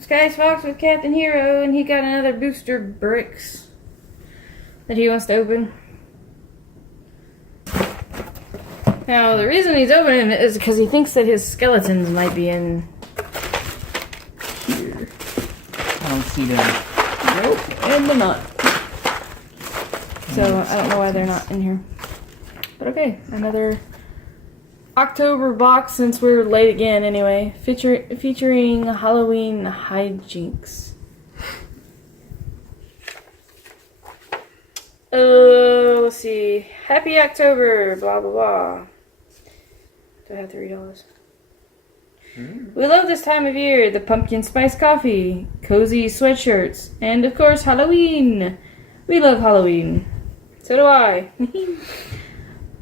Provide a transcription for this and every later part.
SkyAceFox with Captain Hero, and he got another booster bricks that he wants to open. Now, the reason he's opening it is because he thinks that his skeletons might be in here. I don't see them. Nope, and they're not. So, I don't know why they're not in here. But okay, another October box since we're late again anyway. Featuring Halloween hijinks. Let's see. Happy October, blah blah blah. Do I have to read all this? We love this time of year. The pumpkin spice coffee, cozy sweatshirts, and of course Halloween. We love Halloween. So do I.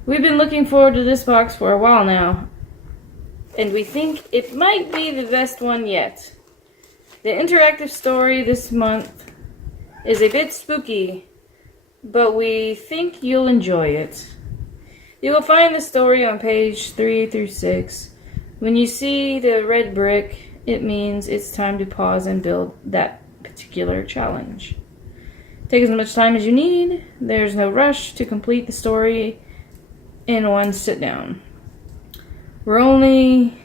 We've been looking forward to this box for a while now, and we think it might be the best one yet. The interactive story this month is a bit spooky, but we think you'll enjoy it. You will find the story on page 3 through 6. When you see the red brick, it means it's time to pause and build that particular challenge. Take as much time as you need. There's no rush to complete the story in one sit down. We're only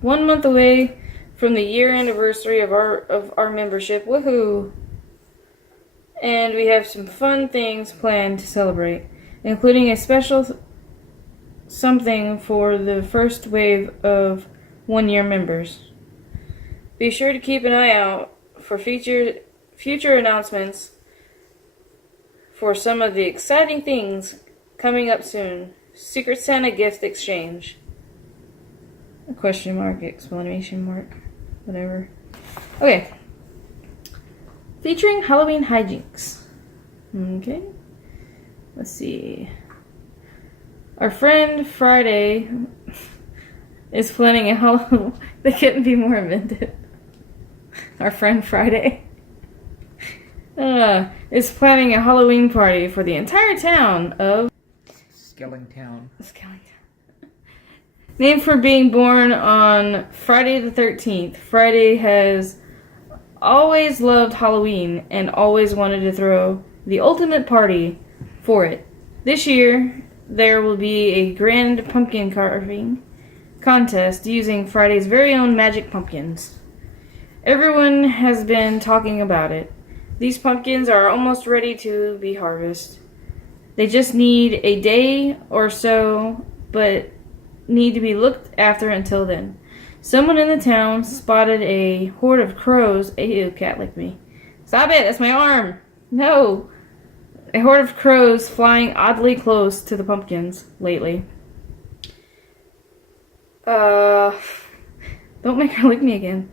1 month away from the year anniversary of our membership. Woohoo! And we have some fun things planned to celebrate, including a special something for the first wave of 1-year members. Be sure to keep an eye out for future announcements for some of the exciting things coming up soon. Secret Santa gift exchange. A question mark, exclamation mark, whatever. Okay. Featuring Halloween hijinks. Okay. Let's see. Our friend Friday is planning a Halloween. They couldn't be more inventive. Our friend Friday is planning a Halloween party for the entire town of Skellington. Named for being born on Friday the 13th. Friday has always loved Halloween and always wanted to throw the ultimate party for it. This year, there will be a grand pumpkin carving contest using Friday's very own magic pumpkins. Everyone has been talking about it. These pumpkins are almost ready to be harvested. They just need a day or so, but need to be looked after until then. Someone in the town spotted a horde of crows. Ew, cat licked me. Stop it, that's my arm. No. A horde of crows flying oddly close to the pumpkins lately. Don't make her lick me again.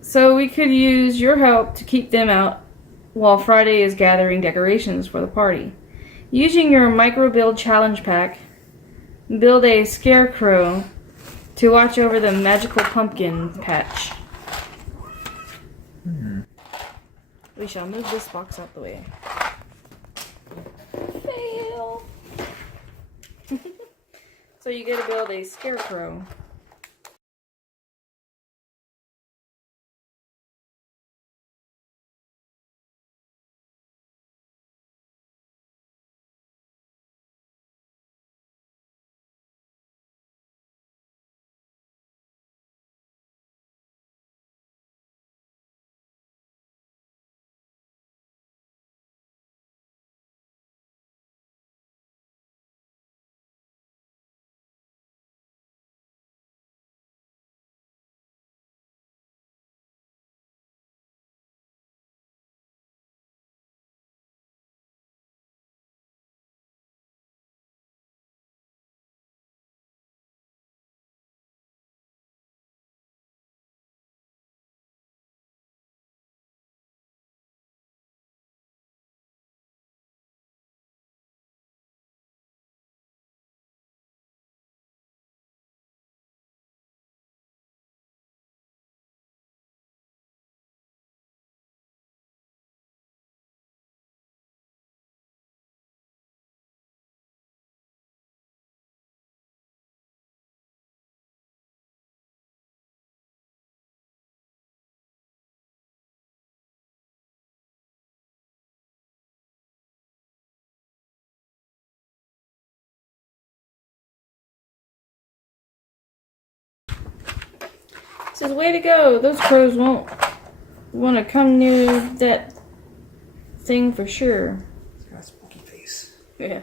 So we could use your help to keep them out while Friday is gathering decorations for the party. Using your micro build challenge pack, build a scarecrow to watch over the magical pumpkin patch. We shall move this box out the way. Fail! So you gotta build a scarecrow. Says, way to go. Those crows won't want to come near that thing for sure. It's got a spooky face. Yeah.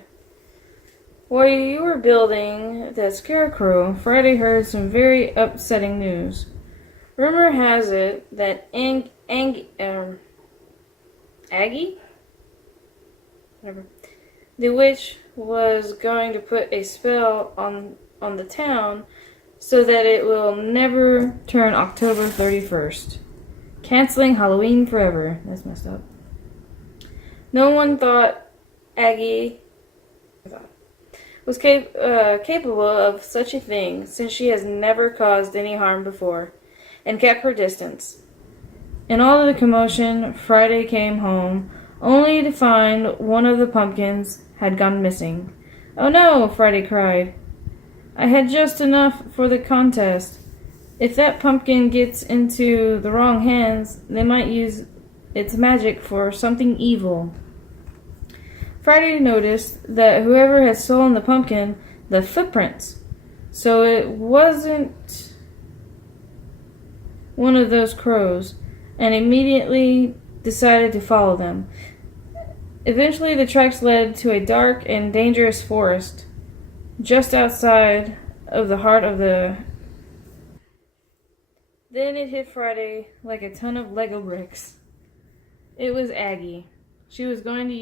While you were building that scarecrow, Friday heard some very upsetting news. Rumor has it that Aggie? Whatever. The witch was going to put a spell on the town so that it will never turn October 31st. Canceling Halloween forever. That's messed up. No one thought Aggie was capable of such a thing, since she has never caused any harm before, and kept her distance. In all of the commotion, Friday came home, only to find one of the pumpkins had gone missing. "Oh no!" Friday cried. "I had just enough for the contest. If that pumpkin gets into the wrong hands, they might use its magic for something evil." Friday noticed that whoever had stolen the pumpkin, the footprints. So it wasn't one of those crows, and immediately decided to follow them. Eventually the tracks led to a dark and dangerous forest, just outside of the heart of the... Then it hit Friday like a ton of Lego bricks. It was Aggie. She was going to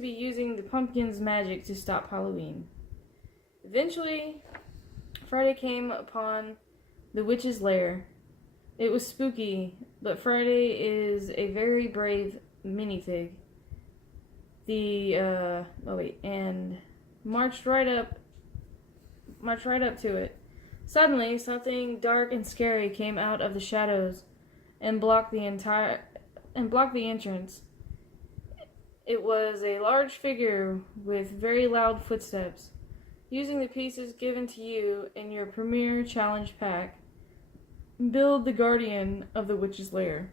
be using the pumpkin's magic to stop Halloween. Eventually, Friday came upon the witch's lair. It was spooky, but Friday is a very brave minifig. And marched right up to it. Suddenly, something dark and scary came out of the shadows and blocked the entrance. It was a large figure with very loud footsteps. Using the pieces given to you in your premier challenge pack, build the guardian of the witch's lair.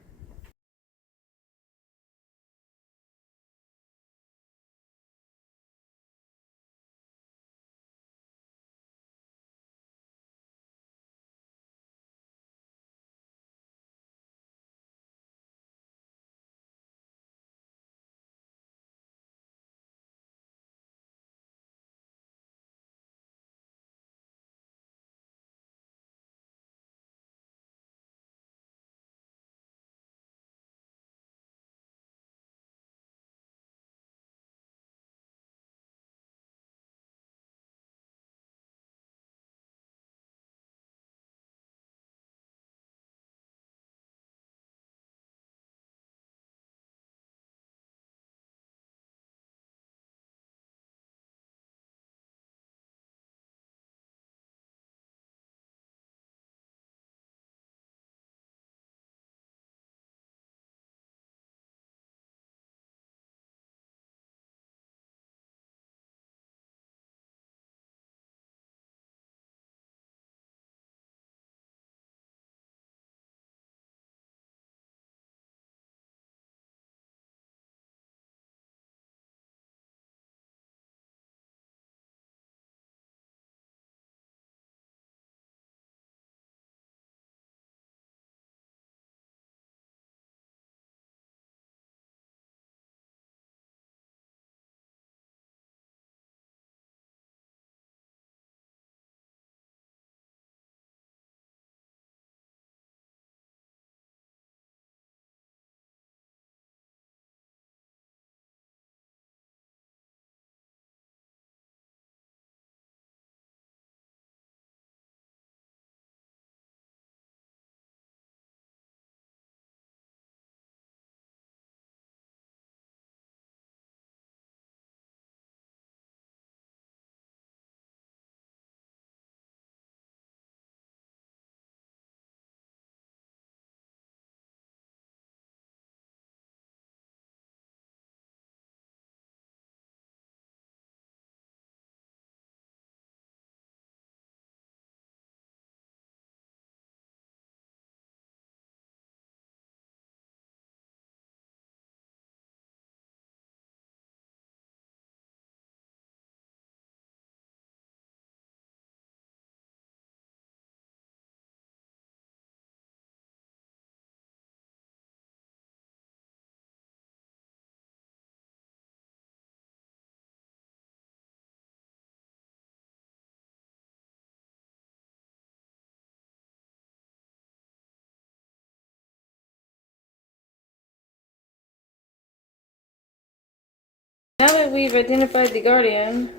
Now that we've identified the Guardian,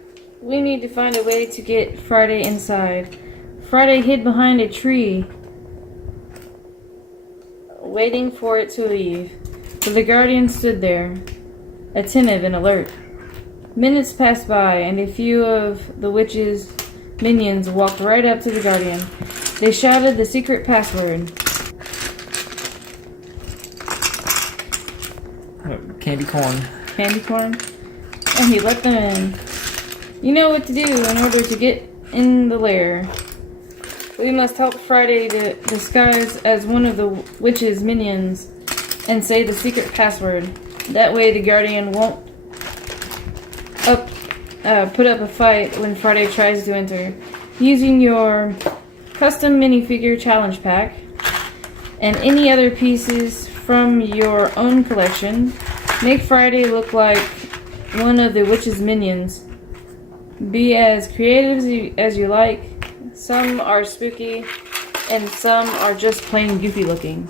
we need to find a way to get Friday inside. Friday hid behind a tree, waiting for it to leave. But the Guardian stood there, attentive and alert. Minutes passed by, and a few of the witch's minions walked right up to the Guardian. They shouted the secret password. Candy corn. Candy corn? And he let them in. You know what to do in order to get in the lair. We must help Friday to disguise as one of the witch's minions and say the secret password. That way the Guardian won't put up a fight when Friday tries to enter. Using your custom minifigure challenge pack and any other pieces from your own collection, make Friday look like one of the witch's minions. Be as creative as you like. Some are spooky and some are just plain goofy looking.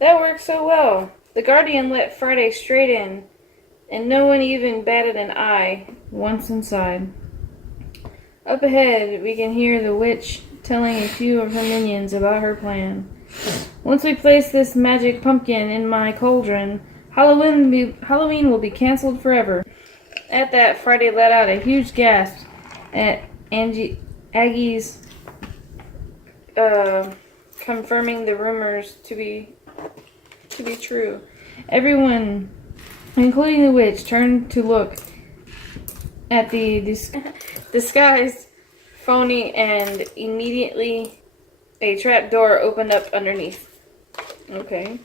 That worked so well. The Guardian let Friday straight in, and no one even batted an eye once inside. Up ahead, we can hear the witch telling a few of her minions about her plan. Once we place this magic pumpkin in my cauldron, Halloween will be canceled forever. At that, Friday let out a huge gasp at Aggie's confirming the rumors to be true. Everyone, including the witch, turned to look at the disguised phony, and immediately a trap door opened up underneath. Okay.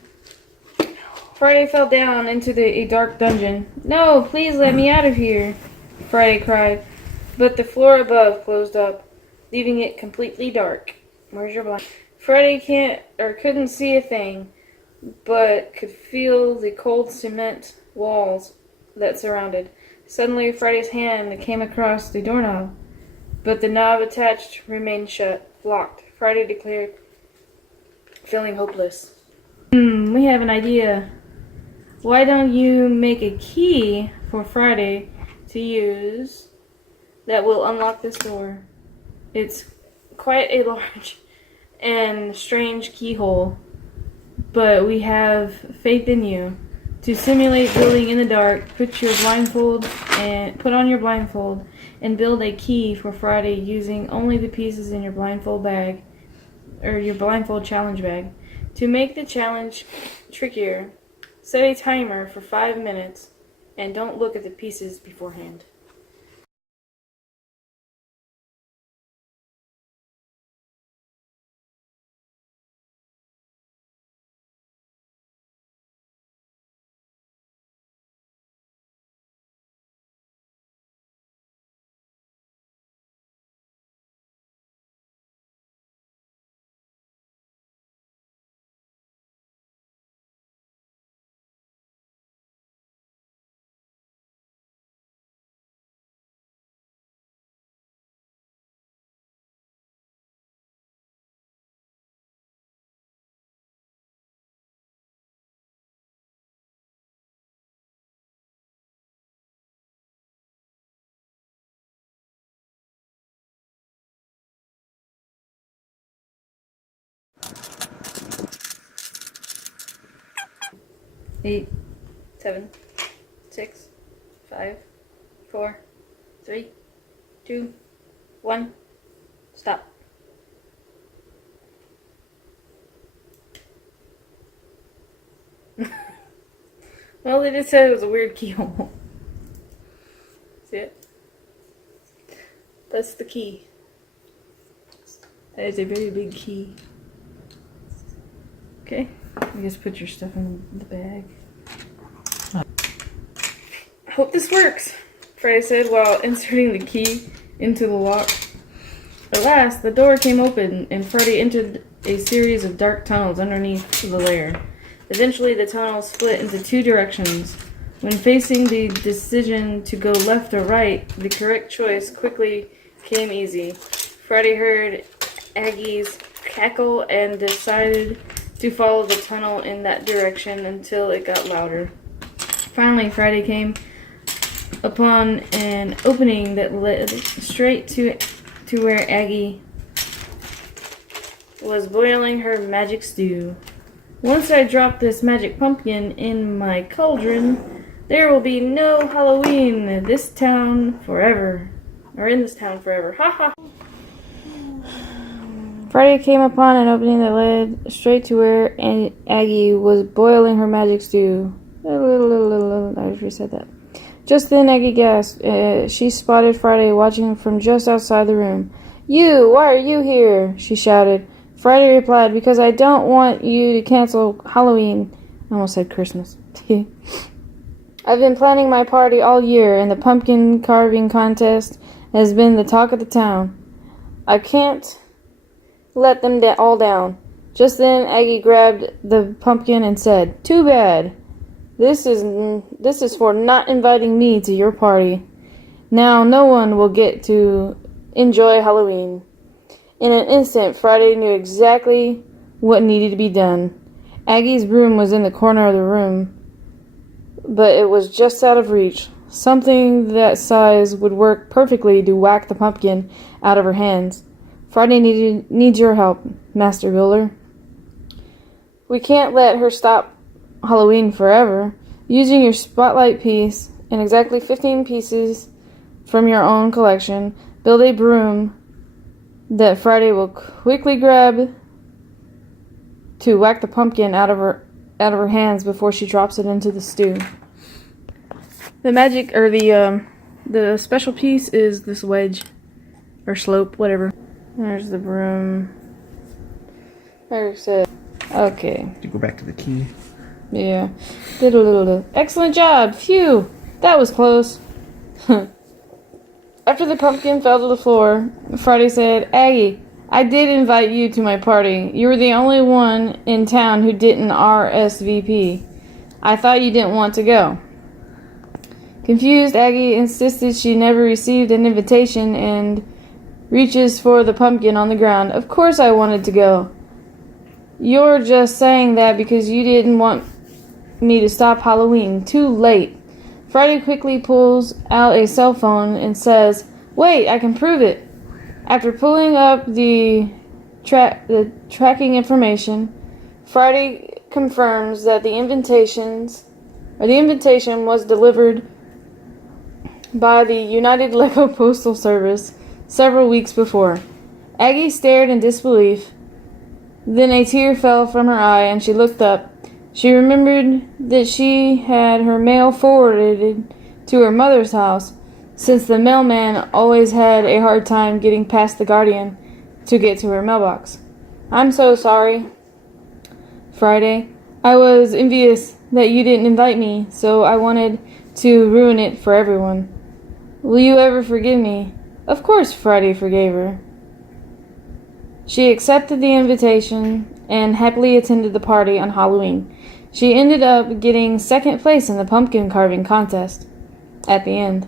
Friday fell down into a dark dungeon. "No, please let me out of here," Friday cried. But the floor above closed up, leaving it completely dark. Where's your blind? Friday couldn't see a thing, but could feel the cold cement walls that surrounded. Suddenly, Friday's hand came across the doorknob, but the knob attached remained shut, locked. Friday declared, feeling hopeless. We have an idea. Why don't you make a key for Friday to use that will unlock this door? It's quite a large and strange keyhole, but we have faith in you. To simulate building in the dark, put on your blindfold and build a key for Friday using only the pieces in your blindfold bag, or your blindfold challenge bag. To make the challenge trickier, set a timer for 5 minutes and don't look at the pieces beforehand. 8, 7, 6, 5, 4, 3, 2, 1. Stop. Well, they just said it was a weird keyhole. See it? That's the key. That is a very big key. Okay, I guess put your stuff in the bag. I hope this works, Friday said while inserting the key into the lock. At last, the door came open and Friday entered a series of dark tunnels underneath the lair. Eventually, the tunnel split into 2 directions. When facing the decision to go left or right, the correct choice quickly came easy. Friday heard Aggie's cackle and decided to follow the tunnel in that direction until it got louder. Finally, Friday came upon an opening that led straight to where Aggie was boiling her magic stew. Once I drop this magic pumpkin in my cauldron, there will be no Halloween in this town forever. Ha ha. Friday came upon an opening that led straight to where Aggie was boiling her magic stew. I just reset that. Just then Aggie gasped. She spotted Friday watching from just outside the room. "You! Why are you here?" she shouted. Friday replied, "Because I don't want you to cancel Halloween." I almost said Christmas. "I've been planning my party all year, and the pumpkin carving contest has been the talk of the town. I can't let them all down." Just then, Aggie grabbed the pumpkin and said, "Too bad. This is for not inviting me to your party. Now no one will get to enjoy Halloween." In an instant, Friday knew exactly what needed to be done. Aggie's broom was in the corner of the room, but it was just out of reach. Something that size would work perfectly to whack the pumpkin out of her hands. Friday needs your help, Master Builder. We can't let her stop Halloween forever. Using your spotlight piece and exactly 15 pieces from your own collection, build a broom that Friday will quickly grab to whack the pumpkin out of her hands before she drops it into the stew. The magic, or the special piece is this wedge, or slope, whatever. There's the broom. There's it. Okay. To go back to the key. Yeah. Excellent job! Phew! That was close. After the pumpkin fell to the floor, Friday said, "Aggie, I did invite you to my party. You were the only one in town who didn't RSVP. I thought you didn't want to go." Confused, Aggie insisted she never received an invitation and reaches for the pumpkin on the ground. "Of course I wanted to go. You're just saying that because you didn't want me to stop Halloween. Too late." Friday quickly pulls out a cell phone and says, "Wait, I can prove it." After pulling up the tracking information, Friday confirms that the invitation was delivered by the United Lego Postal Service several weeks before. Aggie stared in disbelief. Then a tear fell from her eye and she looked up. She remembered that she had her mail forwarded to her mother's house, since the mailman always had a hard time getting past the guardian to get to her mailbox. "I'm so sorry, Friday. I was envious that you didn't invite me, so I wanted to ruin it for everyone. Will you ever forgive me?" Of course Friday forgave her. She accepted the invitation and happily attended the party on Halloween. She ended up getting second place in the pumpkin carving contest. At the end,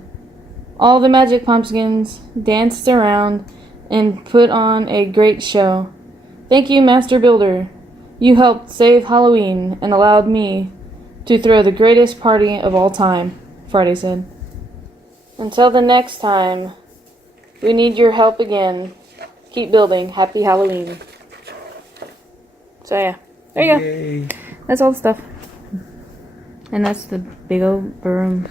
all the magic pumpkins danced around and put on a great show. "Thank you, Master Builder. You helped save Halloween and allowed me to throw the greatest party of all time," Friday said. "Until the next time, we need your help again. Keep building. Happy Halloween." So yeah, there you go. Yay. That's all the stuff. And that's the big old broom.